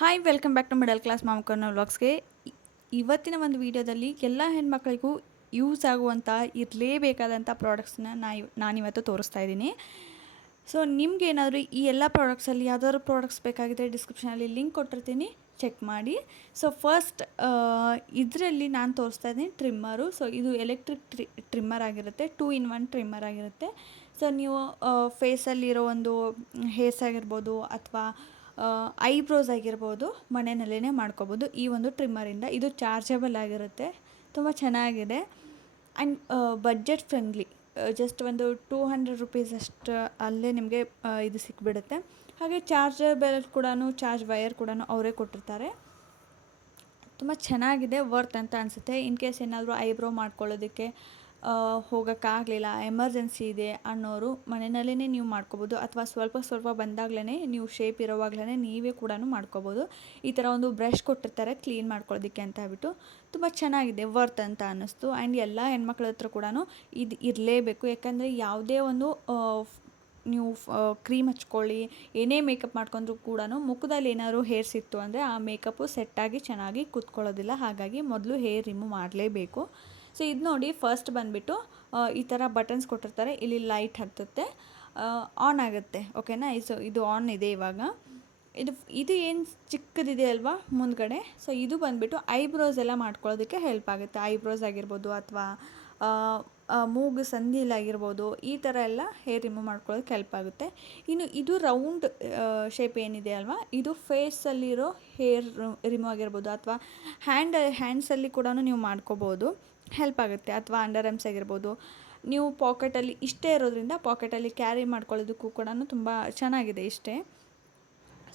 Hi welcome back to middle class ಮಾಮಕರ್ನ ವ್ಲಾಗ್ಸ್ಗೆ. ಇವತ್ತಿನ ಒಂದು ವಿಡಿಯೋದಲ್ಲಿ ಎಲ್ಲ ಹೆಣ್ಮಕ್ಳಿಗೂ ಯೂಸ್ ಆಗುವಂಥ ಇರಲೇಬೇಕಾದಂಥ ಪ್ರಾಡಕ್ಟ್ಸ್ನ ನಾನಿವತ್ತು ತೋರಿಸ್ತಾ ಇದ್ದೀನಿ. ಸೊ ನಿಮ್ಗೇನಾದರೂ ಈ ಎಲ್ಲ ಪ್ರಾಡಕ್ಟ್ಸಲ್ಲಿ ಯಾವ್ದಾದ್ರು ಪ್ರಾಡಕ್ಟ್ಸ್ ಬೇಕಾಗಿದ್ದರೆ ಡಿಸ್ಕ್ರಿಪ್ಷನಲ್ಲಿ ಲಿಂಕ್ ಕೊಟ್ಟಿರ್ತೀನಿ, ಚೆಕ್ ಮಾಡಿ. ಸೊ ಫಸ್ಟ್ ಇದರಲ್ಲಿ ನಾನು ತೋರಿಸ್ತಾ ಇದ್ದೀನಿ ಟ್ರಿಮ್ಮರು. ಸೊ ಇದು ಎಲೆಕ್ಟ್ರಿಕ್ ಟ್ರಿಮ್ಮರ್ ಆಗಿರುತ್ತೆ, 2 in 1 ಟ್ರಿಮ್ಮರ್ ಆಗಿರುತ್ತೆ. ಸೊ ನೀವು ಫೇಸಲ್ಲಿರೋ ಒಂದು ಹೇರ್ಸ್ ಆಗಿರ್ಬೋದು ಅಥವಾ ಐಬ್ರೋಸ್ ಆಗಿರ್ಬೋದು ಮನೆಯಲ್ಲೇ ಮಾಡ್ಕೋಬೋದು ಈ ಒಂದು ಟ್ರಿಮ್ಮರಿಂದ. ಇದು ಚಾರ್ಜಬಲ್ ಆಗಿರುತ್ತೆ, ತುಂಬ ಚೆನ್ನಾಗಿದೆ ಆ್ಯಂಡ್ ಬಡ್ಜೆಟ್ ಫ್ರೆಂಡ್ಲಿ. ಜಸ್ಟ್ ಒಂದು 200 ರುಪೀಸ್ ಅಷ್ಟು ಅಲ್ಲೇ ನಿಮಗೆ ಇದು ಸಿಕ್ಬಿಡುತ್ತೆ. ಹಾಗೆ ಚಾರ್ಜರ್ ಬೆಲ್ ಕೂಡ, ಚಾರ್ಜ್ ವೈರ್ ಕೂಡ ಅವರೇ ಕೊಟ್ಟಿರ್ತಾರೆ. ತುಂಬ ಚೆನ್ನಾಗಿದೆ, ವರ್ತ್ ಅಂತ ಅನಿಸುತ್ತೆ. ಇನ್ ಕೇಸ್ ಏನಾದರೂ ಐಬ್ರೋ ಮಾಡ್ಕೊಳ್ಳೋದಕ್ಕೆ ಹೋಗೋಕ್ಕಾಗಲಿಲ್ಲ, ಎಮರ್ಜೆನ್ಸಿ ಇದೆ ಅನ್ನೋರು ಮನೆಯಲ್ಲೇ ನೀವು ಮಾಡ್ಕೋಬೋದು, ಅಥವಾ ಸ್ವಲ್ಪ ಬಂದಾಗಲೇ ನೀವು ಶೇಪ್ ಇರೋವಾಗಲೇ ನೀವೇ ಕೂಡ ಮಾಡ್ಕೋಬೋದು. ಈ ಥರ ಒಂದು ಬ್ರಷ್ ಕೊಟ್ಟಿರ್ತಾರೆ ಕ್ಲೀನ್ ಮಾಡ್ಕೊಳ್ಳೋದಕ್ಕೆ ಅಂತ ಹೇಳ್ಬಿಟ್ಟು. ತುಂಬ ಚೆನ್ನಾಗಿದೆ, ವರ್ತ್ ಅಂತ ಅನ್ನಿಸ್ತು. ಆ್ಯಂಡ್ ಎಲ್ಲ ಹೆಣ್ಮಕ್ಳ ಹತ್ರ ಕೂಡ ಇದು ಇರಲೇಬೇಕು. ಯಾಕಂದರೆ ಯಾವುದೇ ಒಂದು ನೀವು ಕ್ರೀಮ್ ಹಚ್ಕೊಳ್ಳಿ, ಏನೇ ಮೇಕಪ್ ಮಾಡ್ಕೊಂಡ್ರೂ ಕೂಡ ಮುಖದಲ್ಲಿ ಏನಾದರೂ ಹೇರ್ಸ್ ಇತ್ತು ಅಂದರೆ ಆ ಮೇಕಪ್ಪು ಸೆಟ್ಟಾಗಿ ಚೆನ್ನಾಗಿ ಕೂತ್ಕೊಳ್ಳೋದಿಲ್ಲ. ಹಾಗಾಗಿ ಮೊದಲು ಹೇರ್ ರಿಮೂವ್ ಮಾಡಲೇಬೇಕು. ಸೊ ಇದು ನೋಡಿ, ಫಸ್ಟ್ ಬಂದುಬಿಟ್ಟು ಈ ಥರ ಬಟನ್ಸ್ ಕೊಟ್ಟಿರ್ತಾರೆ. ಇಲ್ಲಿ ಲೈಟ್ ಹತ್ತುತ್ತೆ, ಆನ್ ಆಗುತ್ತೆ. ಓಕೆನಾ? ಸೊ ಇದು ಆನ್ ಇದೆ ಇವಾಗ. ಇದು ಏನು ಚಿಕ್ಕದಿದೆ ಅಲ್ವಾ ಮುಂದ್ಗಡೆ, ಸೊ ಇದು ಬಂದುಬಿಟ್ಟು ಐಬ್ರೋಸ್ ಎಲ್ಲ ಮಾಡ್ಕೊಳ್ಳೋದಕ್ಕೆ ಹೆಲ್ಪ್ ಆಗುತ್ತೆ. ಐಬ್ರೋಸ್ ಆಗಿರ್ಬೋದು ಅಥವಾ ಮೂಗು ಸಂದಿಲಾಗಿರ್ಬೋದು, ಈ ಥರ ಎಲ್ಲ ಹೇರ್ ರಿಮೂವ್ ಮಾಡ್ಕೊಳ್ಳೋದಕ್ಕೆ ಹೆಲ್ಪ್ ಆಗುತ್ತೆ. ಇನ್ನು ಇದು ರೌಂಡ್ ಶೇಪ್ ಏನಿದೆ ಅಲ್ವಾ, ಇದು ಫೇಸಲ್ಲಿರೋ ಹೇರ್ ರಿಮೂವ್ ಆಗಿರ್ಬೋದು ಅಥವಾ ಹ್ಯಾಂಡ್ಸಲ್ಲಿ ಕೂಡ ನೀವು ಮಾಡ್ಕೋಬೋದು, ಹೆಲ್ಪ್ ಆಗುತ್ತೆ. ಅಥವಾ ಅಂಡರ್ ಆರ್ಮ್ಸ್ ಆಗಿರ್ಬೋದು, ನೀವು ಪಾಕೆಟಲ್ಲಿ ಇಷ್ಟೇ ಇರೋದ್ರಿಂದ ಪಾಕೆಟಲ್ಲಿ ಕ್ಯಾರಿ ಮಾಡ್ಕೊಳ್ಳೋದಕ್ಕೂ ಕೂಡ ತುಂಬ ಚೆನ್ನಾಗಿದೆ ಇಷ್ಟೇ.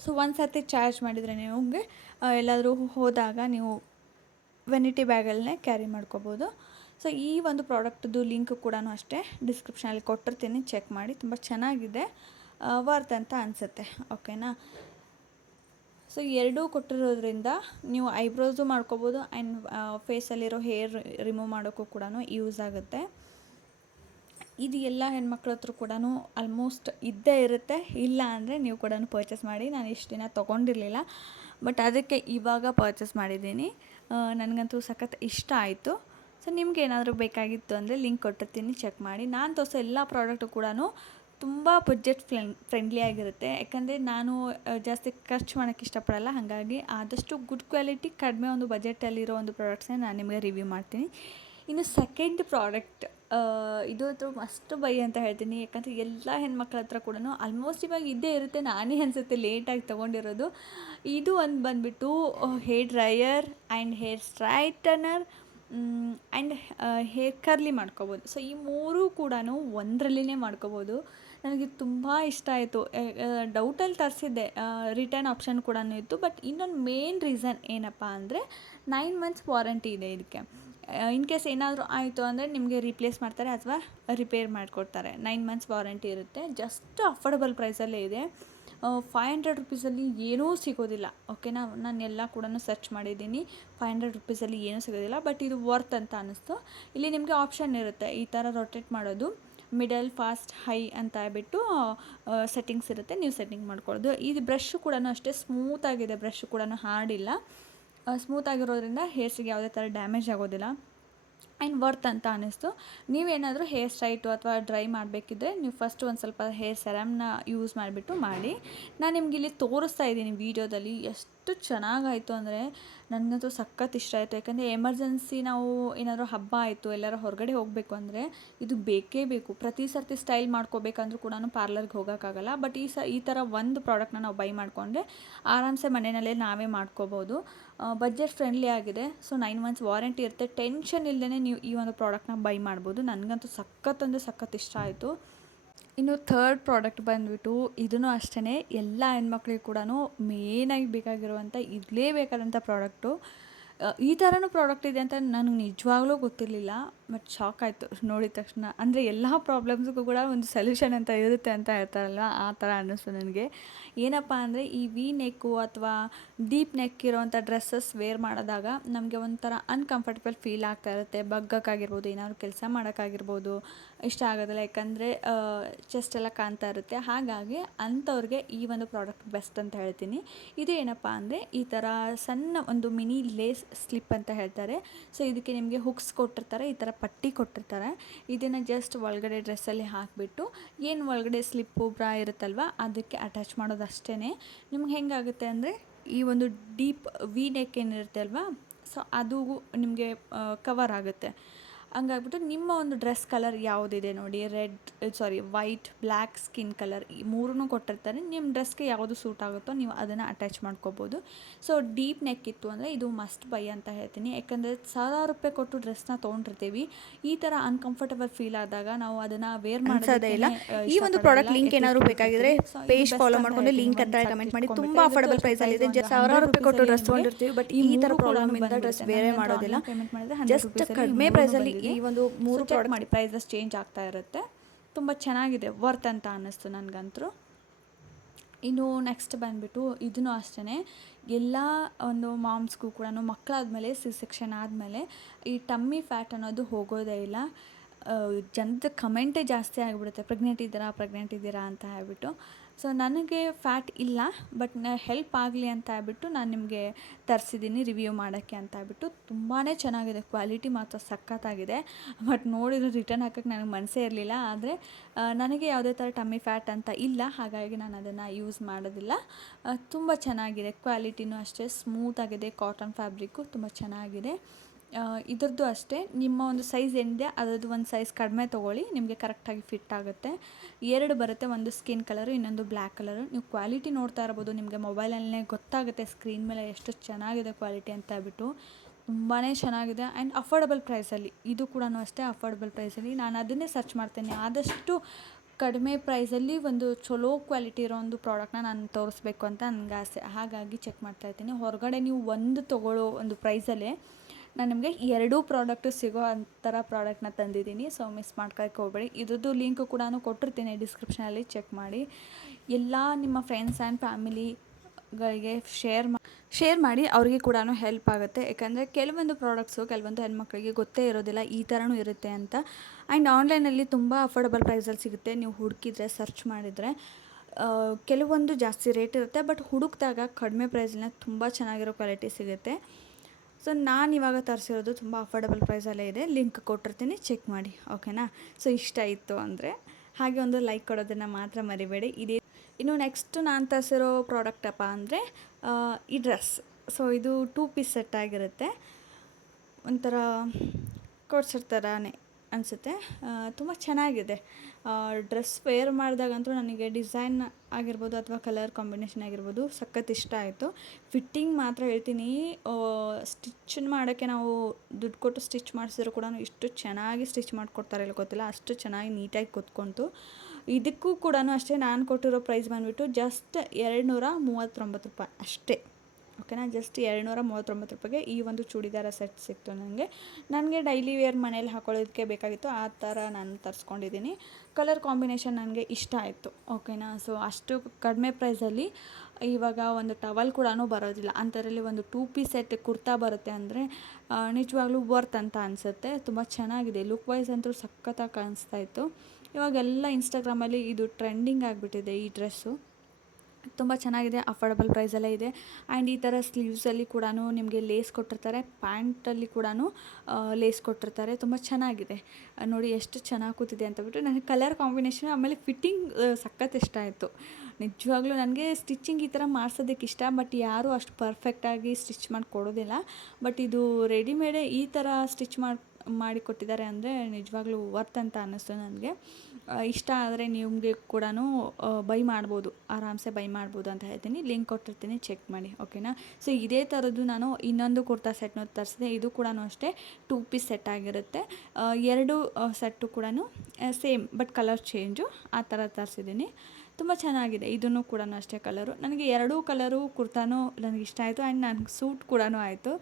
ಸೊ ಒಂದು ಸರ್ತಿ ಚಾರ್ಜ್ ಮಾಡಿದರೆ ನಿಮಗೆ ಎಲ್ಲಾದರೂ ಹೋದಾಗ ನೀವು ವೆನಿಟಿ ಬ್ಯಾಗಲ್ಲೇ ಕ್ಯಾರಿ ಮಾಡ್ಕೋಬೋದು. ಸೊ ಈ ಒಂದು ಪ್ರಾಡಕ್ಟ್ದು ಲಿಂಕ್ ಕೂಡ ಅಷ್ಟೇ ಡಿಸ್ಕ್ರಿಪ್ಷನಲ್ಲಿ ಕೊಟ್ಟಿರ್ತೀನಿ, ಚೆಕ್ ಮಾಡಿ. ತುಂಬ ಚೆನ್ನಾಗಿದೆ, ವರ್ತ್ ಅಂತ ಅನಿಸುತ್ತೆ. ಓಕೆನಾ? ಸೊ ಎರಡೂ ಕೊಟ್ಟಿರೋದ್ರಿಂದ ನೀವು ಐಬ್ರೋಸು ಮಾಡ್ಕೋಬೋದು ಆ್ಯಂಡ್ ಫೇಸಲ್ಲಿರೋ ಹೇರ್ ರಿಮೂವ್ ಮಾಡೋಕ್ಕೂ ಕೂಡ ಯೂಸ್ ಆಗುತ್ತೆ. ಇದು ಎಲ್ಲ ಹೆಣ್ಮಕ್ಳ ಹತ್ರ ಕೂಡ ಆಲ್ಮೋಸ್ಟ್ ಇದ್ದೇ ಇರುತ್ತೆ. ಇಲ್ಲ ಅಂದರೆ ನೀವು ಕೂಡ ಪರ್ಚೇಸ್ ಮಾಡಿ. ನಾನು ಇಷ್ಟು ದಿನ ತೊಗೊಂಡಿರಲಿಲ್ಲ, ಬಟ್ ಅದಕ್ಕೆ ಇವಾಗ ಪರ್ಚೇಸ್ ಮಾಡಿದ್ದೀನಿ. ನನಗಂತೂ ಸಖತ್ ಇಷ್ಟ ಆಯಿತು. ಸೊ ನಿಮ್ಗೇನಾದರೂ ಬೇಕಾಗಿತ್ತು ಅಂದರೆ ಲಿಂಕ್ ಕೊಟ್ಟಿರ್ತೀನಿ, ಚೆಕ್ ಮಾಡಿ. ನಾನು ತೋರಿಸೋ ಎಲ್ಲ ಪ್ರಾಡಕ್ಟು ಕೂಡ ತುಂಬ ಬಡ್ಜೆಟ್ ಫ್ರೆಂಡ್ಲಿ ಆಗಿರುತ್ತೆ. ಯಾಕಂದರೆ ನಾನು ಜಾಸ್ತಿ ಖರ್ಚು ಮಾಡೋಕ್ಕೆ ಇಷ್ಟಪಡಲ್ಲ. ಹಾಗಾಗಿ ಆದಷ್ಟು ಗುಡ್ ಕ್ವಾಲಿಟಿ, ಕಡಿಮೆ ಒಂದು ಬಜೆಟಲ್ಲಿರೋ ಒಂದು ಪ್ರಾಡಕ್ಟ್ಸ್ನ ನಾನು ನಿಮಗೆ ರಿವ್ಯೂ ಮಾಡ್ತೀನಿ. ಇನ್ನು ಸೆಕೆಂಡ್ ಪ್ರಾಡಕ್ಟ್, ಇದು ಮಸ್ಟ್ ಬೈ ಅಂತ ಹೇಳ್ತೀನಿ. ಯಾಕಂದರೆ ಎಲ್ಲ ಹೆಣ್ಮಕ್ಳ ಹತ್ರ ಕೂಡ ಆಲ್ಮೋಸ್ಟ್ ಇವಾಗ ಇದ್ದೇ ಇರುತ್ತೆ. ನಾನೇ ಅನಿಸುತ್ತೆ ಲೇಟಾಗಿ ತೊಗೊಂಡಿರೋದು. ಇದು ಒಂದು ಬಂದುಬಿಟ್ಟು hair dryer and hair straightener and hair curly ಮಾಡ್ಕೋಬೋದು. ಸೊ ಈ ಮೂರೂ ಕೂಡ ಒಂದರಲ್ಲಿನೇ ಮಾಡ್ಕೋಬೋದು. ನನಗೆ ತುಂಬ ಇಷ್ಟ ಆಯಿತು. ಡೌಟಲ್ಲಿ ತರಿಸಿದ್ದೆ, ರಿಟರ್ನ್ ಆಪ್ಷನ್ ಕೂಡ ಇತ್ತು. ಬಟ್ ಇನ್ನೊಂದು ಮೇನ್ ರೀಸನ್ ಏನಪ್ಪ ಅಂದರೆ 9 months ವಾರಂಟಿ ಇದೆ ಇದಕ್ಕೆ. ಇನ್ ಕೇಸ್ ಏನಾದರೂ ಆಯಿತು ಅಂದರೆ ನಿಮಗೆ ರೀಪ್ಲೇಸ್ ಮಾಡ್ತಾರೆ ಅಥವಾ ರಿಪೇರ್ ಮಾಡಿಕೊಡ್ತಾರೆ. 9 months ವಾರಂಟಿ ಇರುತ್ತೆ. ಜಸ್ಟ್ ಅಫೋರ್ಡಬಲ್ ಪ್ರೈಸಲ್ಲೇ ಇದೆ. 500 ರುಪೀಸಲ್ಲಿ ಏನೂ ಸಿಗೋದಿಲ್ಲ. ಓಕೆನಾ? ನಾನು ಎಲ್ಲ ಕೂಡ ಸರ್ಚ್ ಮಾಡಿದ್ದೀನಿ, 500 ರುಪೀಸಲ್ಲಿ ಏನೂ ಸಿಗೋದಿಲ್ಲ. ಬಟ್ ಇದು ವರ್ತ್ ಅಂತ ಅನ್ನಿಸ್ತು. ಇಲ್ಲಿ ನಿಮಗೆ ಆಪ್ಷನ್ ಇರುತ್ತೆ ಈ ಥರ ರೊಟೇಟ್ ಮಾಡೋದು, ಮಿಡಲ್, ಫಾಸ್ಟ್, ಹೈ ಅಂತ ಹೇಳ್ಬಿಟ್ಟು ಸೆಟ್ಟಿಂಗ್ಸ್ ಇರುತ್ತೆ. ನೀವು ಸೆಟ್ಟಿಂಗ್ ಮಾಡ್ಕೊಳ್ಳೋದು. ಇದು ಬ್ರಷ್ ಕೂಡ ಅಷ್ಟೇ ಸ್ಮೂತಾಗಿದೆ, ಬ್ರಷ್ ಕೂಡ ಹಾರ್ಡಿಲ್ಲ, ಸ್ಮೂತಾಗಿರೋದ್ರಿಂದ ಹೇರ್ಸಿಗೆ ಯಾವುದೇ ಥರ ಡ್ಯಾಮೇಜ್ ಆಗೋದಿಲ್ಲ. ಆ್ಯಂಡ್ ವರ್ತ್ ಅಂತ ಅನ್ನಿಸ್ತು. ನೀವೇನಾದರೂ ಹೇರ್ ಸ್ಟ್ರೈಟು ಅಥವಾ ಡ್ರೈ ಮಾಡಬೇಕಿದ್ರೆ ನೀವು ಫಸ್ಟ್ ಒಂದು ಸ್ವಲ್ಪ ಹೇರ್ ಸೆರಮ್ನ ಯೂಸ್ ಮಾಡಿಬಿಟ್ಟು ಮಾಡಿ. ನಾನು ನಿಮ್ಗೆ ಇಲ್ಲಿ ತೋರಿಸ್ತಾ ಇದ್ದೀನಿ ವೀಡಿಯೋದಲ್ಲಿ. ಎಷ್ಟು ಚೆನ್ನಾಗಾಯಿತು ಅಂದರೆ ನನಗಂತೂ ಸಖತ್ ಇಷ್ಟ ಆಯಿತು. ಯಾಕಂದರೆ ಎಮರ್ಜೆನ್ಸಿ ನಾವು ಏನಾದರೂ ಹಬ್ಬ ಆಯಿತು, ಎಲ್ಲರೂ ಹೊರಗಡೆ ಹೋಗಬೇಕು ಅಂದರೆ ಇದು ಬೇಕೇ ಬೇಕು. ಪ್ರತಿ ಸರ್ತಿ ಸ್ಟೈಲ್ ಮಾಡ್ಕೋಬೇಕಂದ್ರೂ ಕೂಡ ಪಾರ್ಲರ್ಗೆ ಹೋಗೋಕ್ಕಾಗಲ್ಲ. ಬಟ್ ಈ ಥರ ಒಂದು ಪ್ರಾಡಕ್ಟ್ನ ನಾವು ಬೈ ಮಾಡಿಕೊಂಡ್ರೆ ಆರಾಮ್ಸೆ ಮನೆಯಲ್ಲೇ ನಾವೇ ಮಾಡ್ಕೋಬೋದು. ಬಡ್ಜೆಟ್ ಫ್ರೆಂಡ್ಲಿ ಆಗಿದೆ. ಸೊ 9 months ವಾರಂಟಿ ಇರುತ್ತೆ. ಟೆನ್ಷನ್ ಇಲ್ಲದೇ ನೀವು ಈ ಒಂದು ಪ್ರಾಡಕ್ಟ್ನ ಬೈ ಮಾಡ್ಬೋದು. ನನಗಂತೂ ಸಖತ್ ಇಷ್ಟ ಆಯಿತು. ಇನ್ನು ಥರ್ಡ್ ಪ್ರಾಡಕ್ಟ್ ಬಂದುಬಿಟ್ಟು ಇದೂ ಅಷ್ಟೇ ಎಲ್ಲ ಹೆಣ್ಮಕ್ಳಿಗೆ ಕೂಡ ಮೇನಾಗಿ ಬೇಕಾಗಿರುವಂಥ ಇರಲೇಬೇಕಾದಂಥ ಪ್ರಾಡಕ್ಟು. ಈ ಥರನೂ ಪ್ರಾಡಕ್ಟ್ ಇದೆ ಅಂತ ನನಗೆ ನಿಜವಾಗ್ಲೂ ಗೊತ್ತಿರಲಿಲ್ಲ. ಬಟ್ ಶಾಕ್ ಆಯಿತು ನೋಡಿದ ತಕ್ಷಣ. ಅಂದರೆ ಎಲ್ಲ ಪ್ರಾಬ್ಲಮ್ಸ್ಗೂ ಕೂಡ ಒಂದು ಸೊಲ್ಯೂಷನ್ ಅಂತ ಇರುತ್ತೆ ಅಂತ ಹೇಳ್ತಾರಲ್ವ, ಆ ಥರ ಅನ್ನಿಸ್ತು ನನಗೆ. ಏನಪ್ಪ ಅಂದರೆ ಈ ವಿ ನೆಕ್ಕು ಅಥವಾ ಡೀಪ್ ನೆಕ್ ಇರೋವಂಥ ಡ್ರೆಸ್ಸಸ್ ವೇರ್ ಮಾಡಿದಾಗ ನಮಗೆ ಒಂಥರ ಅನ್ಕಂಫರ್ಟಬಲ್ ಫೀಲ್ ಆಗ್ತಾ ಇರುತ್ತೆ. ಬಗ್ಗಕ್ಕಾಗಿರ್ಬೋದು, ಏನಾದ್ರು ಕೆಲಸ ಮಾಡೋಕ್ಕಾಗಿರ್ಬೋದು ಇಷ್ಟ ಆಗೋದಿಲ್ಲ, ಯಾಕಂದರೆ ಚೆಸ್ಟ್ ಎಲ್ಲ ಕಾಣ್ತಾ ಇರುತ್ತೆ. ಹಾಗಾಗಿ ಅಂಥವ್ರಿಗೆ ಈ ಒಂದು ಪ್ರಾಡಕ್ಟ್ ಬೆಸ್ಟ್ ಅಂತ ಹೇಳ್ತೀನಿ. ಇದು ಏನಪ್ಪ ಅಂದರೆ ಈ ಥರ ಸಣ್ಣ ಒಂದು ಮಿನಿ ಲೇಸ್ ಸ್ಲಿಪ್ ಅಂತ ಹೇಳ್ತಾರೆ. ಸೊ ಇದಕ್ಕೆ ನಿಮಗೆ ಹುಕ್ಸ್ ಕೊಟ್ಟಿರ್ತಾರೆ, ಈ ಥರ ಪಟ್ಟಿ ಕೊಟ್ಟಿರ್ತಾರೆ. ಇದನ್ನು ಜಸ್ಟ್ ಒಳಗಡೆ ಡ್ರೆಸ್ಸಲ್ಲಿ ಹಾಕಿಬಿಟ್ಟು ಏನು ಒಳಗಡೆ ಸ್ಲಿಪ್ಪು ಬ್ರಾ ಇರುತ್ತಲ್ವ ಅದಕ್ಕೆ ಅಟ್ಯಾಚ್ ಮಾಡೋದು ಅಷ್ಟೇ. ನಿಮ್ಗೆ ಹೆಂಗಾಗುತ್ತೆ ಅಂದರೆ ಈ ಒಂದು ಡೀಪ್ ವಿ ನೆಕ್ ಏನಿರುತ್ತೆ ಅಲ್ವಾ, ಸೊ ಅದು ನಿಮಗೆ ಕವರ್ ಆಗುತ್ತೆ. ಹಂಗಾಗ್ಬಿಟ್ಟು ನಿಮ್ಮ ಒಂದು ಡ್ರೆಸ್ ಕಲರ್ ಯಾವುದಿದೆ ನೋಡಿ, ವೈಟ್, ಬ್ಲ್ಯಾಕ್, ಸ್ಕಿನ್ ಕಲರ್ ಈ ಮೂರೂ ಕೊಟ್ಟಿರ್ತಾರೆ. ನಿಮ್ಮ ಡ್ರೆಸ್ಗೆ ಯಾವುದು ಸೂಟ್ ಆಗುತ್ತೋ ನೀವು ಅದನ್ನು ಅಟ್ಯಾಚ್ ಮಾಡ್ಕೋಬೋದು. ಸೊ ಡೀಪ್ ನೆಕ್ ಇತ್ತು ಅಂದರೆ ಇದು ಮಸ್ಟ್ ಬೈ ಅಂತ ಹೇಳ್ತೀನಿ. ಯಾಕಂದರೆ ₹1000 ಕೊಟ್ಟು ಡ್ರೆಸ್ನ ತೊಗೊಂಡಿರ್ತೀವಿ, ಈ ಥರ ಅನ್ಕಂಫರ್ಟಬಲ್ ಫೀಲ್ ಆದಾಗ ನಾವು ಅದನ್ನು ವೇರ್ ಮಾಡೋದೇ ಇಲ್ಲ. ಈ ಒಂದು ಪ್ರಾಡಕ್ಟ್ ಲಿಂಕ್ ಏನಾದರೂ ಬೇಕಾಗಿದ್ರೆ ಪೇಜ್ ಫಾಲೋ ಮಾಡ್ಕೊಂಡು ಲಿಂಕ್ ಅಂತ ಕಮೆಂಟ್ ಮಾಡಿ. ತುಂಬ ಅಫೋರ್ಡಬಲ್ ಪ್ರೈಸಲ್ಲಿ ಇದೆ. ಜಸ್ಟ್ ₹1000 ಕೊಟ್ಟು ಡ್ರೆಸ್ ತೊಗೊಂಡಿರ್ತೀವಿ, ಬಟ್ ಈ ಥರ ಪ್ರಾಬ್ಲಮ್ ಇಂದ ಡ್ರೆಸ್ ಬೇರೆ ಮಾಡೋದಿಲ್ಲ. ಜಸ್ಟ್ ಕಡಿಮೆ ಪ್ರೈಸಲ್ಲಿ ಈ ಒಂದು 3 ಪ್ರಾಡಕ್ಟ್ ಮಾಡಿ ಪ್ರೈಸಸ್ ಚೇಂಜ್ ಆಗ್ತಾ ಇರುತ್ತೆ. ತುಂಬ ಚೆನ್ನಾಗಿದೆ, ವರ್ತ್ ಅಂತ ಅನ್ನಿಸ್ತು ನನಗಂತೂ. ಇನ್ನು ನೆಕ್ಸ್ಟ್ ಬಂದುಬಿಟ್ಟು ಇದೂ ಅಷ್ಟೇ, ಎಲ್ಲ ಒಂದು ಮಾಮ್ಸ್ಗೂ ಕೂಡ ಮಕ್ಕಳಾದಮೇಲೆ ಸೆಕ್ಷನ್ ಆದಮೇಲೆ ಈ ಟಮ್ಮಿ ಫ್ಯಾಟ್ ಅನ್ನೋದು ಹೋಗೋದೇ ಇಲ್ಲ. ಜನದ ಕಮೆಂಟೇ ಜಾಸ್ತಿ ಆಗಿಬಿಡುತ್ತೆ, ಪ್ರೆಗ್ನೆಂಟ್ ಇದ್ದೀರಾ ಅಂತ ಹೇಳ್ಬಿಟ್ಟು. ಸೊ ನನಗೆ ಫ್ಯಾಟ್ ಇಲ್ಲ, ಬಟ್ ಹೆಲ್ಪ್ ಆಗಲಿ ಅಂತ ಹೇಳ್ಬಿಟ್ಟು ನಾನು ನಿಮಗೆ ತರಿಸಿದ್ದೀನಿ ರಿವ್ಯೂ ಮಾಡೋಕ್ಕೆ ಅಂತ ಹೇಳ್ಬಿಟ್ಟು. ತುಂಬಾ ಚೆನ್ನಾಗಿದೆ, ಕ್ವಾಲಿಟಿ ಮಾತ್ರ ಸಖತ್ತಾಗಿದೆ. ಬಟ್ ನೋಡಿದ್ರೆ ರಿಟರ್ನ್ ಹಾಕೋಕ್ಕೆ ನನಗೆ ಮನಸ್ಸೇ ಇರಲಿಲ್ಲ. ಆದರೆ ನನಗೆ ಯಾವುದೇ ಥರ ಟಮ್ಮಿ ಫ್ಯಾಟ್ ಅಂತ ಇಲ್ಲ, ಹಾಗಾಗಿ ನಾನು ಅದನ್ನು ಯೂಸ್ ಮಾಡೋದಿಲ್ಲ. ತುಂಬ ಚೆನ್ನಾಗಿದೆ, ಕ್ವಾಲಿಟಿನೂ ಅಷ್ಟೇ ಸ್ಮೂತಾಗಿದೆ, ಕಾಟನ್ ಫ್ಯಾಬ್ರಿಕ್ಕು ತುಂಬ ಚೆನ್ನಾಗಿದೆ. ಇದ್ರದ್ದು ಅಷ್ಟೇ, ನಿಮ್ಮ ಒಂದು ಸೈಜ್ ಏನಿದೆ ಅದರದ್ದು ಒಂದು ಸೈಜ್ ಕಡಿಮೆ ತೊಗೊಳ್ಳಿ, ನಿಮಗೆ ಕರೆಕ್ಟಾಗಿ ಫಿಟ್ ಆಗುತ್ತೆ. 2 ಬರುತ್ತೆ, ಒಂದು ಸ್ಕಿನ್ ಕಲರು, ಇನ್ನೊಂದು ಬ್ಲ್ಯಾಕ್ ಕಲರು. ನೀವು ಕ್ವಾಲಿಟಿ ನೋಡ್ತಾ ಇರ್ಬೋದು, ನಿಮಗೆ ಮೊಬೈಲಲ್ಲೇ ಗೊತ್ತಾಗುತ್ತೆ ಸ್ಕ್ರೀನ್ ಮೇಲೆ ಎಷ್ಟು ಚೆನ್ನಾಗಿದೆ ಕ್ವಾಲಿಟಿ ಅಂತ ಹೇಳ್ಬಿಟ್ಟು. ತುಂಬಾ ಚೆನ್ನಾಗಿದೆ ಆ್ಯಂಡ್ ಅಫೋರ್ಡಬಲ್ ಪ್ರೈಸಲ್ಲಿ. ಇದು ಕೂಡ ಅಷ್ಟೇ ಅಫೋರ್ಡಬಲ್ ಪ್ರೈಸಲ್ಲಿ. ನಾನು ಅದನ್ನೇ ಸರ್ಚ್ ಮಾಡ್ತೇನೆ, ಆದಷ್ಟು ಕಡಿಮೆ ಪ್ರೈಸಲ್ಲಿ ಒಂದು ಚಲೋ ಕ್ವಾಲಿಟಿ ಇರೋ ಒಂದು ಪ್ರಾಡಕ್ಟ್ನ ನಾನು ತೋರಿಸ್ಬೇಕು ಅಂತ ನನಗೆ ಆಸೆ. ಹಾಗಾಗಿ ಚೆಕ್ ಮಾಡ್ತಾಯಿರ್ತೀನಿ. ಹೊರಗಡೆ ನೀವು ಒಂದು ತೊಗೊಳ್ಳೋ ಒಂದು ಪ್ರೈಸಲ್ಲೇ ನಾನು ನಿಮಗೆ 2 ಪ್ರಾಡಕ್ಟು ಸಿಗೋ ಅಂಥರ ಪ್ರಾಡಕ್ಟ್ನ ತಂದಿದ್ದೀನಿ. ಸೊ ಮಿಸ್ ಮಾಡ್ಕೊಳಕ್ಕೆ ಹೋಗಬೇಡಿ. ಇದ್ರದ್ದು ಲಿಂಕು ಕೂಡ ಕೊಟ್ಟಿರ್ತೀನಿ ಡಿಸ್ಕ್ರಿಪ್ಷನಲ್ಲಿ, ಚೆಕ್ ಮಾಡಿ. ಎಲ್ಲ ನಿಮ್ಮ ಫ್ರೆಂಡ್ಸ್ ಆ್ಯಂಡ್ ಫ್ಯಾಮಿಲಿಗಳಿಗೆ ಶೇರ್ ಮಾಡಿ, ಅವ್ರಿಗೆ ಕೂಡ ಹೆಲ್ಪ್ ಆಗುತ್ತೆ. ಯಾಕಂದರೆ ಕೆಲವೊಂದು ಪ್ರಾಡಕ್ಟ್ಸು ಕೆಲವೊಂದು ಹೆಣ್ಮಕ್ಳಿಗೆ ಗೊತ್ತೇ ಇರೋದಿಲ್ಲ ಈ ಥರನೂ ಇರುತ್ತೆ ಅಂತ. ಆ್ಯಂಡ್ ಆನ್ಲೈನಲ್ಲಿ ತುಂಬ ಅಫೋರ್ಡಬಲ್ ಪ್ರೈಸಲ್ಲಿ ಸಿಗುತ್ತೆ. ನೀವು ಹುಡುಕಿದ್ರೆ, ಸರ್ಚ್ ಮಾಡಿದರೆ ಕೆಲವೊಂದು ಜಾಸ್ತಿ ರೇಟ್ ಇರುತ್ತೆ, ಬಟ್ ಹುಡುಕಿದಾಗ ಕಡಿಮೆ ಪ್ರೈಸಲ್ಲಿ ತುಂಬ ಚೆನ್ನಾಗಿರೋ ಕ್ವಾಲಿಟಿ ಸಿಗುತ್ತೆ. ಸೊ ನಾನು ಇವಾಗ ತರಿಸಿರೋದು ತುಂಬ ಅಫೋರ್ಡಬಲ್ ಪ್ರೈಸಲ್ಲೇ ಇದೆ, ಲಿಂಕ್ ಕೊಟ್ಟಿರ್ತೀನಿ, ಚೆಕ್ ಮಾಡಿ, ಓಕೆನಾ. ಸೊ ಇಷ್ಟ ಇತ್ತು ಅಂದರೆ ಹಾಗೆ ಒಂದು ಲೈಕ್ ಕೊಡೋದನ್ನು ಮಾತ್ರ ಮರಿಬೇಡಿ. ಇನ್ನು ನೆಕ್ಸ್ಟ್ ನಾನು ತರಿಸಿರೋ ಪ್ರಾಡಕ್ಟಪ್ಪ ಅಂದರೆ ಈ ಡ್ರೆಸ್. ಸೊ ಇದು 2 ಪೀಸ್ ಸೆಟ್ ಆಗಿರುತ್ತೆ, ಒಂಥರ ಕೋಟ್ಸೆಟ್ ಥರನೇ ಅನಿಸುತ್ತೆ. ತುಂಬ ಚೆನ್ನಾಗಿದೆ. ಡ್ರೆಸ್ ವೇರ್ ಮಾಡಿದಾಗಂತೂ ನನಗೆ ಡಿಸೈನ್ ಆಗಿರ್ಬೋದು ಅಥವಾ ಕಲರ್ ಕಾಂಬಿನೇಷನ್ ಆಗಿರ್ಬೋದು ಸಖತ್ ಇಷ್ಟ ಆಯಿತು. ಫಿಟ್ಟಿಂಗ್ ಮಾತ್ರ ಹೇಳ್ತೀನಿ, ಸ್ಟಿಚ್ ಮಾಡೋಕ್ಕೆ ನಾವು ದುಡ್ಡು ಕೊಟ್ಟು ಸ್ಟಿಚ್ ಮಾಡಿಸಿದ್ರು ಕೂಡ ಇಷ್ಟು ಚೆನ್ನಾಗಿ ಸ್ಟಿಚ್ ಮಾಡಿಕೊಡ್ತಾರೆ ಇಲ್ಲ ಗೊತ್ತಿಲ್ಲ, ಅಷ್ಟು ಚೆನ್ನಾಗಿ ನೀಟಾಗಿ ಕೂತ್ಕೊಂತು. ಇದಕ್ಕೂ ಕೂಡ ಅಷ್ಟೇ, ನಾನು ಕೊಟ್ಟಿರೋ ಪ್ರೈಸ್ ಬಂದುಬಿಟ್ಟು ಜಸ್ಟ್ ₹239 ಅಷ್ಟೇ, ಓಕೆನಾ. ಜಸ್ಟ್ ₹239 ಈ ಒಂದು ಚೂಡಿದಾರ ಸೆಟ್ ಸಿಕ್ತು ನನಗೆ ಡೈಲಿ ವೇರ್ ಮನೇಲಿ ಹಾಕೊಳ್ಳೋದಕ್ಕೆ ಬೇಕಾಗಿತ್ತು, ಆ ಥರ ನಾನು ತರಿಸ್ಕೊಂಡಿದ್ದೀನಿ. ಕಲರ್ ಕಾಂಬಿನೇಷನ್ ನನಗೆ ಇಷ್ಟ ಆಯಿತು, ಓಕೆನಾ. ಸೊ ಅಷ್ಟು ಕಡಿಮೆ ಪ್ರೈಸಲ್ಲಿ ಇವಾಗ ಒಂದು ಟವಲ್ ಕೂಡ ಬರೋದಿಲ್ಲ, ಅಂಥದ್ರಲ್ಲಿ ಒಂದು 2 ಪೀಸ್ ಸೆಟ್ ಕುರ್ತಾ ಬರುತ್ತೆ ಅಂದರೆ ನಿಜವಾಗ್ಲೂ ವರ್ತ್ ಅಂತ ಅನಿಸುತ್ತೆ. ತುಂಬ ಚೆನ್ನಾಗಿದೆ, ಲುಕ್ ವೈಸ್ ಅಂತೂ ಸಖತ್ತಾಗಿ ಕಾಣಿಸ್ತಾ ಇತ್ತು. ಇವಾಗೆಲ್ಲ ಇನ್ಸ್ಟಾಗ್ರಾಮಲ್ಲಿ ಇದು ಟ್ರೆಂಡಿಂಗ್ ಆಗಿಬಿಟ್ಟಿದೆ ಈ ಡ್ರೆಸ್ಸು. ತುಂಬ ಚೆನ್ನಾಗಿದೆ, ಅಫೋರ್ಡಬಲ್ ಪ್ರೈಸಲ್ಲೇ ಇದೆ. ಆ್ಯಂಡ್ ಈ ಥರ ಸ್ಲೀವ್ಸಲ್ಲಿ ಕೂಡ ನಿಮಗೆ ಲೇಸ್ ಕೊಟ್ಟಿರ್ತಾರೆ, ಪ್ಯಾಂಟಲ್ಲಿ ಕೂಡ ಲೇಸ್ ಕೊಟ್ಟಿರ್ತಾರೆ. ತುಂಬ ಚೆನ್ನಾಗಿದೆ ನೋಡಿ, ಎಷ್ಟು ಚೆನ್ನಾಗಿ ಕೂತಿದೆ ಅಂತಬಿಟ್ಟು. ನನಗೆ ಕಲರ್ ಕಾಂಬಿನೇಷನ್ ಆಮೇಲೆ ಫಿಟ್ಟಿಂಗ್ ಸಖತ್ ಇಷ್ಟ ಆಯಿತು. ನಿಜವಾಗ್ಲೂ ನನಗೆ ಸ್ಟಿಚಿಂಗ್ ಈ ಥರ ಮಾಡಿಸೋದಕ್ಕೆ ಇಷ್ಟ, ಬಟ್ ಯಾರೂ ಅಷ್ಟು ಪರ್ಫೆಕ್ಟಾಗಿ ಸ್ಟಿಚ್ ಮಾಡಿ ಕೊಡೋದಿಲ್ಲ. ಬಟ್ ಇದು ರೆಡಿಮೇಡೇ ಈ ಥರ ಸ್ಟಿಚ್ ಮಾಡಿ ಕೊಟ್ಟಿದ್ದಾರೆ ಅಂದರೆ ನಿಜವಾಗ್ಲೂ ವರ್ತ್ ಅಂತ ಅನ್ನಿಸ್ತು ನನಗೆ. ಇಷ್ಟ ಆದರೆ ನಿಮಗೆ ಕೂಡ ಬೈ ಮಾಡ್ಬೋದು, ಆರಾಮ್ಸೆ ಬೈ ಮಾಡ್ಬೋದು ಅಂತ ಹೇಳ್ತೀನಿ. ಲಿಂಕ್ ಕೊಟ್ಟಿರ್ತೀನಿ, ಚೆಕ್ ಮಾಡಿ, ಓಕೆನಾ. ಸೊ ಇದೇ ಥರದ್ದು ನಾನು ಇನ್ನೊಂದು ಕುರ್ತಾ ಸೆಟ್ನ ತರಿಸಿದೆ. ಇದು ಕೂಡ ಅಷ್ಟೇ 2 ಪೀಸ್ ಸೆಟ್ ಆಗಿರುತ್ತೆ. 2 ಸೆಟ್ಟು ಕೂಡ ಸೇಮ್ ಬಟ್ ಕಲರ್ ಚೇಂಜು ಆ ಥರ ತರಿಸಿದ್ದೀನಿ. ತುಂಬ ಚೆನ್ನಾಗಿದೆ. ಇದನ್ನು ಕೂಡ ಅಷ್ಟೇ ಕಲರು. ನನಗೆ ಎರಡೂ ಕಲರು ಕುರ್ತಾನೂ ನನಗೆ ಇಷ್ಟ ಆಯಿತು ಆ್ಯಂಡ್ ನನಗೆ ಸೂಟ್ ಕೂಡ ಆಯಿತು.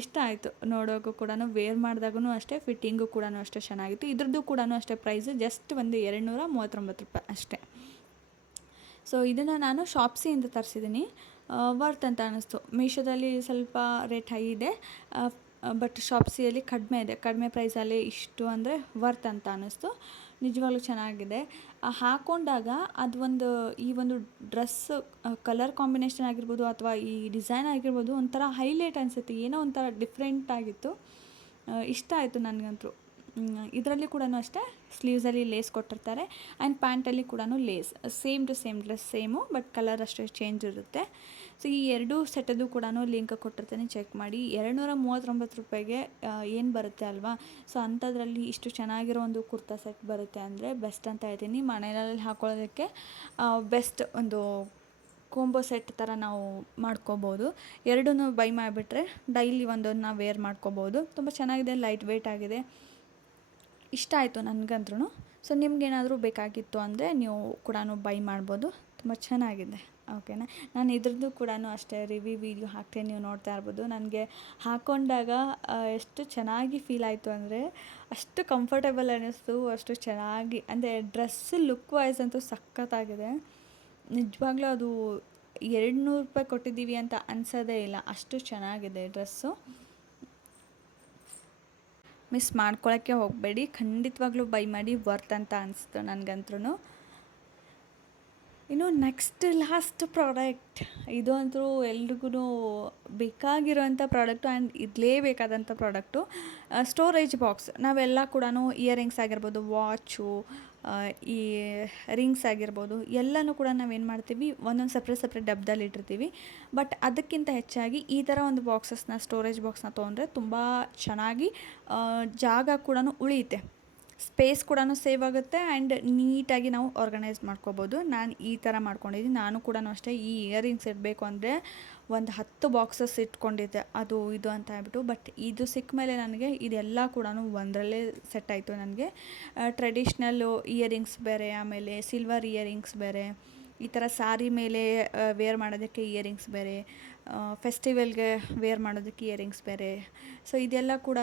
ಇಷ್ಟ ಆಯಿತು ನೋಡೋಕ್ಕೂ ಕೂಡ, ವೇರ್ ಮಾಡಿದಾಗೂ ಅಷ್ಟೇ, ಫಿಟ್ಟಿಂಗು ಕೂಡ ಅಷ್ಟೇ ಚೆನ್ನಾಗಿತ್ತು. ಇದ್ರದ್ದು ಕೂಡ ಅಷ್ಟೇ ಪ್ರೈಸು ಜಸ್ಟ್ ಒಂದು ₹239 ಅಷ್ಟೇ. ಸೊ ಇದನ್ನು ನಾನು ಶಾಪ್ಸಿಯಿಂದ ತರಿಸಿದ್ದೀನಿ. ವರ್ತ್ ಅಂತ ಅನ್ನಿಸ್ತು. ಮೀಶೋದಲ್ಲಿ ಸ್ವಲ್ಪ ರೇಟ್ ಹೈ ಇದೆ, ಬಟ್ ಶಾಪ್ಸಿಯಲ್ಲಿ ಕಡಿಮೆ ಇದೆ. ಕಡಿಮೆ ಪ್ರೈಸಲ್ಲಿ ಇಷ್ಟು ಅಂದರೆ ವರ್ತ್ ಅಂತ ಅನ್ನಿಸ್ತು. ನಿಜವಾಗ್ಲೂ ಚೆನ್ನಾಗಿದೆ. ಹಾಕ್ಕೊಂಡಾಗ ಈ ಒಂದು ಡ್ರೆಸ್ ಕಲರ್ ಕಾಂಬಿನೇಷನ್ ಆಗಿರ್ಬೋದು ಅಥವಾ ಈ ಡಿಸೈನ್ ಆಗಿರ್ಬೋದು ಒಂಥರ ಹೈಲೈಟ್ ಅನಿಸುತ್ತೆ. ಏನೋ ಒಂಥರ ಡಿಫ್ರೆಂಟ್ ಆಗಿತ್ತು. ಇಷ್ಟ ಆಯಿತು ನನಗಂತೂ. ಇದರಲ್ಲಿ ಕೂಡ ಅಷ್ಟೇ ಸ್ಲೀವ್ಸಲ್ಲಿ ಲೇಸ್ ಕೊಟ್ಟಿರ್ತಾರೆ ಆ್ಯಂಡ್ ಪ್ಯಾಂಟಲ್ಲಿ ಕೂಡ lace same to same dress same, but colour ಅಷ್ಟೇ ಚೇಂಜ್ ಇರುತ್ತೆ. ಸೊ ಈ ಎರಡೂ ಸೆಟದು ಕೂಡ ಲಿಂಕ್ ಕೊಟ್ಟಿರ್ತೀನಿ, ಚೆಕ್ ಮಾಡಿ. ₹239 ಏನು ಬರುತ್ತೆ ಅಲ್ವಾ. ಸೊ ಅಂಥದ್ರಲ್ಲಿ ಇಷ್ಟು ಚೆನ್ನಾಗಿರೋ ಒಂದು ಕುರ್ತಾ ಸೆಟ್ ಬರುತ್ತೆ ಅಂದರೆ ಬೆಸ್ಟ್ ಅಂತ ಹೇಳ್ತೀನಿ. ಮನೆಯಲ್ಲಿ ಹಾಕೊಳ್ಳೋದಕ್ಕೆ ಬೆಸ್ಟ್ ಒಂದು ಕೋಂಬೋ ಸೆಟ್ ಥರ ನಾವು ಮಾಡ್ಕೋಬೋದು. ಎರಡೂ ಬೈ ಮಾಡಿಬಿಟ್ರೆ ಡೈಲಿ ಒಂದೊಂದನ್ನ ವೇರ್ ಮಾಡ್ಕೋಬೋದು. ತುಂಬ ಚೆನ್ನಾಗಿದೆ, ಲೈಟ್ ವೆಯ್ಟ್ ಆಗಿದೆ. ಇಷ್ಟ ಆಯಿತು ನನಗಂದ್ರೂ. ಸೊ ನಿಮ್ಗೇನಾದರೂ ಬೇಕಾಗಿತ್ತು ಅಂದರೆ ನೀವು ಕೂಡ ಬೈ ಮಾಡ್ಬೋದು. ತುಂಬ ಚೆನ್ನಾಗಿದೆ. ಓಕೆನಾ. ನಾನು ಇದ್ರದ್ದು ಕೂಡ ಅಷ್ಟೇ ರಿವ್ಯೂ ವೀಡಿಯೋ ಹಾಕ್ತೀನಿ, ನೀವು ನೋಡ್ತಾ ಇರ್ಬೋದು. ನನಗೆ ಹಾಕ್ಕೊಂಡಾಗ ಎಷ್ಟು ಚೆನ್ನಾಗಿ ಫೀಲ್ ಆಯಿತು ಅಂದರೆ ಅಷ್ಟು ಕಂಫರ್ಟೇಬಲ್ ಅನ್ನಿಸ್ತು, ಅಷ್ಟು ಚೆನ್ನಾಗಿ ಅಂದರೆ ಡ್ರೆಸ್ ಲುಕ್ ವೈಸ್ ಅಂತೂ ಸಖತ್ತಾಗಿದೆ. ನಿಜವಾಗ್ಲೂ ಅದು ₹200 ಕೊಟ್ಟಿದ್ದೀವಿ ಅಂತ ಅನಿಸೋದೇ ಇಲ್ಲ, ಅಷ್ಟು ಚೆನ್ನಾಗಿದೆ ಡ್ರೆಸ್ಸು. ಮಿಸ್ ಮಾಡ್ಕೊಳ್ಳೋಕ್ಕೆ ಹೋಗಬೇಡಿ, ಖಂಡಿತವಾಗ್ಲೂ ಬೈ ಮಾಡಿ, ವರ್ತ್ ಅಂತ ಅನಿಸ್ತು ನನಗಂತೂ. ಇನ್ನು ನೆಕ್ಸ್ಟ್ ಲಾಸ್ಟ್ ಪ್ರಾಡಕ್ಟ್, ಇದು ಅಂತೂ ಎಲ್ರಿಗೂ ಬೇಕಾಗಿರೋಂಥ ಪ್ರಾಡಕ್ಟು ಆ್ಯಂಡ್ ಇರಲೇಬೇಕಾದಂಥ ಪ್ರಾಡಕ್ಟು, ಸ್ಟೋರೇಜ್ ಬಾಕ್ಸ್. ನಾವೆಲ್ಲ ಕೂಡ ಇಯರಿಂಗ್ಸ್ ಆಗಿರ್ಬೋದು, ವಾಚು, ಈ ರಿಂಗ್ಸ್ ಆಗಿರ್ಬೋದು, ಎಲ್ಲನೂ ಕೂಡ ನಾವೇನು ಮಾಡ್ತೀವಿ ಒಂದೊಂದು ಸಪ್ರೇಟ್ ಡಬ್ಬದಲ್ಲಿ ಇಟ್ಟಿರ್ತೀವಿ. ಬಟ್ ಅದಕ್ಕಿಂತ ಹೆಚ್ಚಾಗಿ ಈ ಥರ ಒಂದು ಬಾಕ್ಸಸ್ನ, ಸ್ಟೋರೇಜ್ ಬಾಕ್ಸ್ನ ತೊಗೊಂಡ್ರೆ ತುಂಬ ಚೆನ್ನಾಗಿ ಜಾಗ ಕೂಡ ಉಳಿಯುತ್ತೆ, ಸ್ಪೇಸ್ ಕೂಡ ಸೇವ್ ಆಗುತ್ತೆ ಆ್ಯಂಡ್ ನೀಟಾಗಿ ನಾವು ಆರ್ಗನೈಸ್ ಮಾಡ್ಕೋಬೋದು. ನಾನು ಈ ಥರ ಮಾಡ್ಕೊಂಡಿದ್ದೀನಿ. ನಾನು ಕೂಡ ಅಷ್ಟೇ ಈ ಇಯರಿಂಗ್ಸ್ ಇಡಬೇಕು ಅಂದರೆ ಒಂದು 10 ಬಾಕ್ಸಸ್ ಇಟ್ಕೊಂಡಿದ್ದೆ, ಅದು ಇದು ಅಂತ ಹೇಳ್ಬಿಟ್ಟು. ಬಟ್ ಇದು ಸಿಕ್ಕ ಮೇಲೆ ನನಗೆ ಇದೆಲ್ಲ ಕೂಡ ಒಂದರಲ್ಲೇ ಸೆಟ್ ಆಯಿತು ನನಗೆ. ಟ್ರೆಡಿಷ್ನಲ್ಲು ಇಯರಿಂಗ್ಸ್ ಬೇರೆ, ಆಮೇಲೆ ಸಿಲ್ವರ್ ಇಯರಿಂಗ್ಸ್ ಬೇರೆ, ಈ ಥರ ಸಾರಿ ಮೇಲೆ ವೇರ್ ಮಾಡೋದಕ್ಕೆ ಇಯರಿಂಗ್ಸ್ ಬೇರೆ, ಫೆಸ್ಟಿವಲ್ಗೆ ವೇರ್ ಮಾಡೋದಕ್ಕೆ ಇಯರಿಂಗ್ಸ್ ಬೇರೆ. ಸೊ ಇದೆಲ್ಲ ಕೂಡ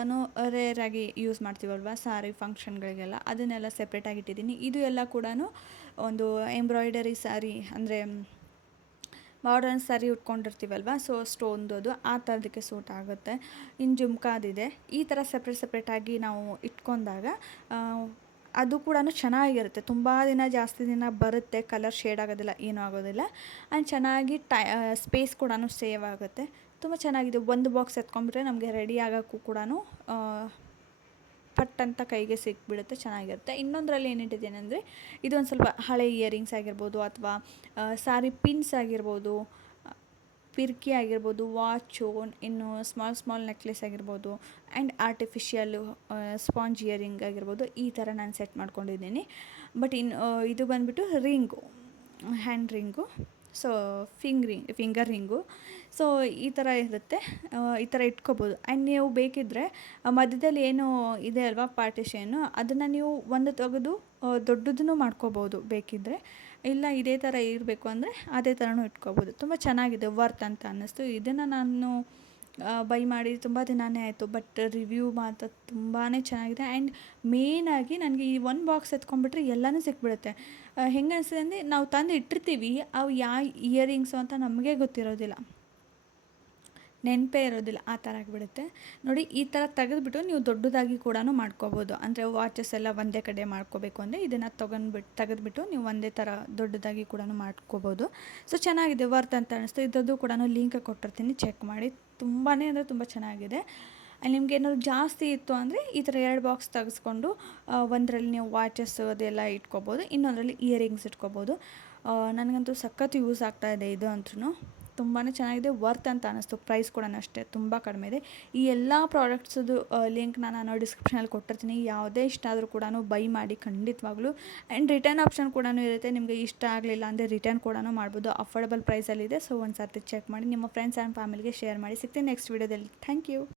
ರೇರಾಗಿ ಯೂಸ್ ಮಾಡ್ತೀವಲ್ವ ಸಾರಿ ಫಂಕ್ಷನ್ಗಳಿಗೆಲ್ಲ, ಅದನ್ನೆಲ್ಲ ಸೆಪ್ರೇಟಾಗಿ ಇಟ್ಟಿದ್ದೀನಿ. ಇದು ಎಲ್ಲ ಕೂಡ ಒಂದು ಎಂಬ್ರಾಯ್ಡರಿ ಸ್ಯಾರಿ ಅಂದರೆ ಮಾಡರ್ನ್ ಸ್ಯಾರಿ ಉಟ್ಕೊಂಡಿರ್ತೀವಲ್ವ, ಸೊ ಸ್ಟೋನ್ದು ಆ ಥರದಕ್ಕೆ ಸೂಟ್ ಆಗುತ್ತೆ. ಇನ್ನು ಜುಮ್ಕಾದಿದೆ. ಈ ಥರ ಸಪ್ರೇಟಾಗಿ ನಾವು ಇಟ್ಕೊಂಡಾಗ ಅದು ಕೂಡ ಚೆನ್ನಾಗಿರುತ್ತೆ, ತುಂಬ ದಿನ ಜಾಸ್ತಿ ದಿನ ಬರುತ್ತೆ, ಕಲರ್ ಶೇಡ್ ಆಗೋದಿಲ್ಲ, ಏನೂ ಆಗೋದಿಲ್ಲ ಆ್ಯಂಡ್ ಚೆನ್ನಾಗಿ ಸ್ಪೇಸ್ ಕೂಡ ಸೇವ್ ಆಗುತ್ತೆ. ತುಂಬ ಚೆನ್ನಾಗಿದೆ. ಒಂದು ಬಾಕ್ಸ್ ಎತ್ಕೊಂಡ್ಬಿಟ್ರೆ ನಮಗೆ ರೆಡಿ ಆಗೋಕ್ಕೂ ಕೂಡ ಪಟ್ ಅಂತ ಕೈಗೆ ಸಿಕ್ಬಿಡುತ್ತೆ, ಚೆನ್ನಾಗಿರುತ್ತೆ. ಇನ್ನೊಂದರಲ್ಲಿ ಏನಿಟ್ಟಿದ್ದೇನೆ ಅಂದರೆ ಇದೊಂದು ಸ್ವಲ್ಪ ಹಳೆ ಇಯರಿಂಗ್ಸ್ ಆಗಿರ್ಬೋದು ಅಥವಾ ಸಾರಿ ಪಿನ್ಸ್ ಆಗಿರ್ಬೋದು, ಪಿರ್ಕಿ ಆಗಿರ್ಬೋದು, ವಾಚು, ಇನ್ನು ಸ್ಮಾಲ್ ನೆಕ್ಲೆಸ್ ಆಗಿರ್ಬೋದು ಆ್ಯಂಡ್ ಆರ್ಟಿಫಿಷಿಯಲ್ಲು ಸ್ಪಾಂಜ್ ಇಯರಿಂಗ್ ಆಗಿರ್ಬೋದು, ಈ ಥರ ನಾನು ಸೆಟ್ ಮಾಡ್ಕೊಂಡಿದ್ದೀನಿ. ಬಟ್ ಇದು ಬಂದುಬಿಟ್ಟು ring, hand ring, so finger ring. So ಈ ಥರ ಇರುತ್ತೆ, ಈ ಥರ ಇಟ್ಕೋಬೋದು. ಆ್ಯಂಡ್ ನೀವು ಬೇಕಿದ್ದರೆ ಮಧ್ಯದಲ್ಲಿ ಏನು ಇದೆ ಅಲ್ವಾ ಪಾರ್ಟಿಷನ್ನು, ಅದನ್ನು ನೀವು ಒಂದು ತೆಗೆದು ದೊಡ್ಡದನ್ನು ಮಾಡ್ಕೋಬೋದು ಬೇಕಿದ್ದರೆ. ಇಲ್ಲ ಇದೇ ಥರ ಇರಬೇಕು ಅಂದರೆ ಅದೇ ಥರನೂ ಇಟ್ಕೋಬೋದು. ತುಂಬ ಚೆನ್ನಾಗಿದೆ, ವರ್ತ್ ಅಂತ ಅನ್ನಿಸ್ತು. ಇದನ್ನು ನಾನು ಬೈ ಮಾಡಿ ತುಂಬ ದಿನವೇ ಆಯಿತು, ಬಟ್ ರಿವ್ಯೂ ಮಾತ್ರ ತುಂಬಾ ಚೆನ್ನಾಗಿದೆ. ಆ್ಯಂಡ್ ಮೇಯ್ನಾಗಿ ನನಗೆ ಈ ಒಂದು ಬಾಕ್ಸ್ ಎತ್ಕೊಂಡ್ಬಿಟ್ರೆ ಎಲ್ಲನೂ ಸಿಕ್ಬಿಡುತ್ತೆ. ಹೆಂಗೆ ಅನಿಸ್ತದೆ ಅಂದರೆ ನಾವು ತಂದು ಇಟ್ಟಿರ್ತೀವಿ, ಅವು ಯಾವ ಇಯರಿಂಗ್ಸು ಅಂತ ನಮಗೆ ಗೊತ್ತಿರೋದಿಲ್ಲ, ನೆನಪೇ ಇರೋದಿಲ್ಲ, ಆ ಥರ ಆಗಿಬಿಡುತ್ತೆ. ನೋಡಿ ಈ ಥರ ತೆಗೆದುಬಿಟ್ಟು ನೀವು ದೊಡ್ಡದಾಗಿ ಕೂಡ ಮಾಡ್ಕೋಬೋದು. ಅಂದರೆ ವಾಚಸ್ ಎಲ್ಲ ಒಂದೇ ಕಡೆ ಮಾಡ್ಕೋಬೇಕು ಅಂದರೆ ಇದನ್ನು ತೆಗೆದುಬಿಟ್ಟು ನೀವು ಒಂದೇ ಥರ ದೊಡ್ಡದಾಗಿ ಕೂಡ ಮಾಡ್ಕೋಬೋದು. ಸೊ ಚೆನ್ನಾಗಿದೆ, ವರ್ತ್ ಅಂತ ಅನ್ನಿಸ್ತು. ಇದರದ್ದು ಕೂಡ ಲಿಂಕ್ ಕೊಟ್ಟಿರ್ತೀನಿ, ಚೆಕ್ ಮಾಡಿ. ತುಂಬಾ ಅಂದರೆ ತುಂಬ ಚೆನ್ನಾಗಿದೆ. ನಿಮ್ಗೆ ಏನಾದ್ರು ಜಾಸ್ತಿ ಇತ್ತು ಅಂದರೆ ಈ ಥರ 2 ಬಾಕ್ಸ್ ತೆಗೆಸ್ಕೊಂಡು ಒಂದರಲ್ಲಿ ನೀವು ವಾಚಸ್ ಅದೆಲ್ಲ ಇಟ್ಕೋಬೋದು, ಇನ್ನೊಂದರಲ್ಲಿ ಇಯರಿಂಗ್ಸ್ ಇಟ್ಕೋಬೋದು. ನನಗಂತೂ ಸಖತ್ ಯೂಸ್ ಆಗ್ತಾಯಿದೆ ಇದು ಅಂತೂ. ತುಂಬಾ ಚೆನ್ನಾಗಿದೆ, ವರ್ತ್ ಅಂತ ಅನ್ನಿಸ್ತು. ಪ್ರೈಸ್ ಕೂಡ ಅಷ್ಟೇ ತುಂಬ ಕಡಿಮೆ ಇದೆ. ಈ ಎಲ್ಲ ಪ್ರಾಡಕ್ಟ್ಸದು ಲಿಂಕ್ನ ನಾನು ಡಿಸ್ಕ್ರಿಪ್ಷನಲ್ಲಿ ಕೊಟ್ಟಿರ್ತೀನಿ. ಯಾವುದೇ ಇಷ್ಟ ಆದರೂ ಕೂಡ ಬೈ ಮಾಡಿ ಖಂಡಿತವಾಗ್ಲೂ. ಆ್ಯಂಡ್ ರಿಟರ್ನ್ ಆಪ್ಷನ್ ಕೂಡ ಇರುತ್ತೆ, ನಿಮಗೆ ಇಷ್ಟ ಆಗಲಿಲ್ಲ ಅಂದರೆ ರಿಟರ್ನ್ ಕೂಡ ಮಾಡ್ಬೋದು. ಅಫೋರ್ಡಬಲ್ ಪ್ರೈಸಲ್ಲಿದೆ. ಸೊ ಒಂದು ಸರ್ತಿ ಚೆಕ್ ಮಾಡಿ ನಿಮ್ಮ ಫ್ರೆಂಡ್ಸ್ ಆ್ಯಂಡ್ ಫ್ಯಾಮಿಲಿಗೆ ಶೇರ್ ಮಾಡಿ. ಸಿಗ್ತೀನಿ ನೆಕ್ಸ್ಟ್ ವೀಡಿಯೋದಲ್ಲಿ. Thank you.